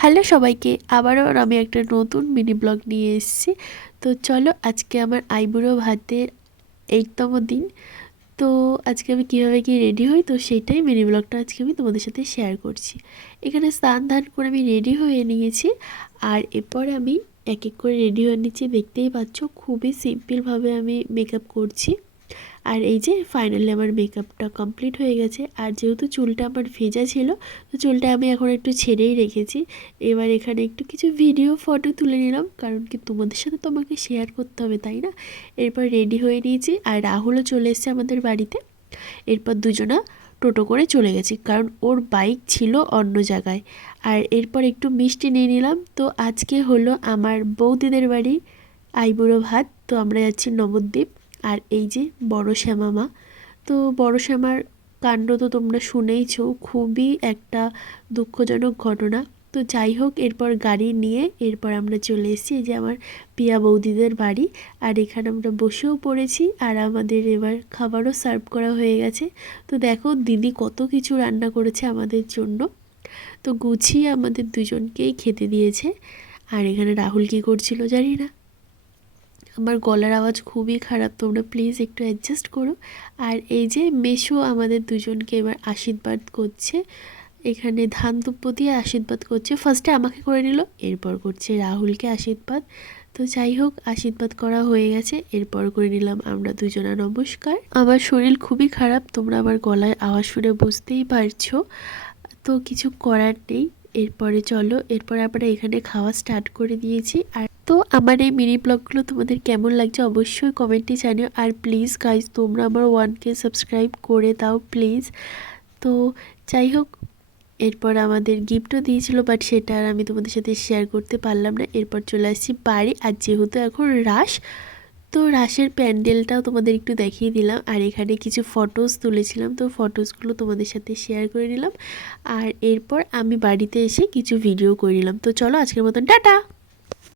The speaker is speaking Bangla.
হ্যালো সবাইকে, আবারও আমি একটা নতুন মিনি ব্লগ নিয়ে এসেছি। তো চলো আজকে আমার আইবুড়ো ভাতের এইটতম দিন। তো আজকে আমি কীভাবে কি রেডি হই? তো সেটাই মিনি ব্লগটা আজকে আমি তোমাদের সাথে শেয়ার করছি। এখানে স্নান ধান করে আমি রেডি হয়ে নিয়েছি। আর এরপর আমি এক এক করে রেডি হয়ে নিচ্ছি। দেখতেই পাচ্ছ, খুবই সিম্পলভাবে আমি মেকআপ করছি। আর এই যে ফাইনালি আমার মেকআপটা কমপ্লিট হয়ে গেছে, আর যেহেতু চুলটা আমার ভেজা ছিল, তো চুলটা আমি এখন একটু ছেড়েই রেখেছি। এবার এখানে একটু কিছু ভিডিও ফটো তুলে নিলাম, কারণ কি তোমাদের সাথে তো আমাকে শেয়ার করতে হবে, তাই না? এরপর রেডি হয়ে নিয়েছি, আর রাহুলও চলে এসছে আমাদের বাড়িতে। এরপর দুজনা টোটো করে চলে গেছি, কারণ ওর বাইক ছিল অন্য জায়গায়। আর এরপর একটু মিষ্টি নিয়ে নিলাম, তো আজকে হলো আমার বৌদিদের বাড়ি, আইবুড়ো ভাত, তো আমরা যাচ্ছি নবদ্বীপ। আর এই যে বড় শ্যামামা তো বড় শ্যামার কাণ্ড তো তোমরা শুনেইছো, খুবই একটা দুঃখজনক ঘটনা। তো যাই হোক, এরপর গাড়ি নিয়ে এরপর আমরা চলে এসেছি, এই যে আমার পিয়া বৌদিদের বাড়ি। আর এখানে আমরা বসেও পড়েছি আর আমাদের এবার খাবারও সার্ভ করা হয়ে গেছে। তো দেখো, দিদি কত কিছু রান্না করেছে আমাদের জন্য। তো গুছিয়ে আমাদের দুজনকেই খেতে দিয়েছে। আর এখানে রাহুল কী করছিল জানি না। আমার গলার আওয়াজ খুবই খারাপ, তোমরা প্লিজ একটু অ্যাডজাস্ট করো। আর এই যে মেশো আমাদের দুজনকে এবার আশীর্বাদ করছে, এখানে ধান দুব্য দিয়ে আশীর্বাদ করছে। ফার্স্টে আমাকে করে নিল, এরপর করছে রাহুলকে আশীর্বাদ। তো যাই হোক, আশীর্বাদ করা হয়ে গেছে, এরপর করে নিলাম আমরা দুজনা নমস্কার। আমার শরীর খুবই খারাপ, তোমরা আমার গলায় আওয়াজ শুনে বুঝতেই পারছ। তো কিছু করার নেই, এরপরে চলো, এরপরে আমরা এখানে খাওয়া স্টার্ট করে দিয়েছি। আর আমার এই মিনি ব্লগগুলো তোমাদের কেমন লাগছে অবশ্যই কমেন্টে জানিও। আর প্লিজ গাইজ তোমরা আমার ওয়ানকে সাবস্ক্রাইব করে দাও প্লিজ তো যাই হোক, এরপর আমাদের গিফটও দিয়েছিল বাট সেটা আর আমি তোমাদের সাথে শেয়ার করতে পারলাম না। এরপর চলে আসছি বাড়ি, আর যেহেতু এখন রাস তো রাসের প্যান্ডেলটাও তোমাদের একটু দেখিয়ে দিলাম। আর এখানে কিছু ফটোস তুলেছিলাম, তো ফটোসগুলো তোমাদের সাথে শেয়ার করে নিলাম। আর এরপর আমি বাড়িতে এসে কিছু ভিডিও করে নিলাম। তো চলো, আজকের মতন, টাটা!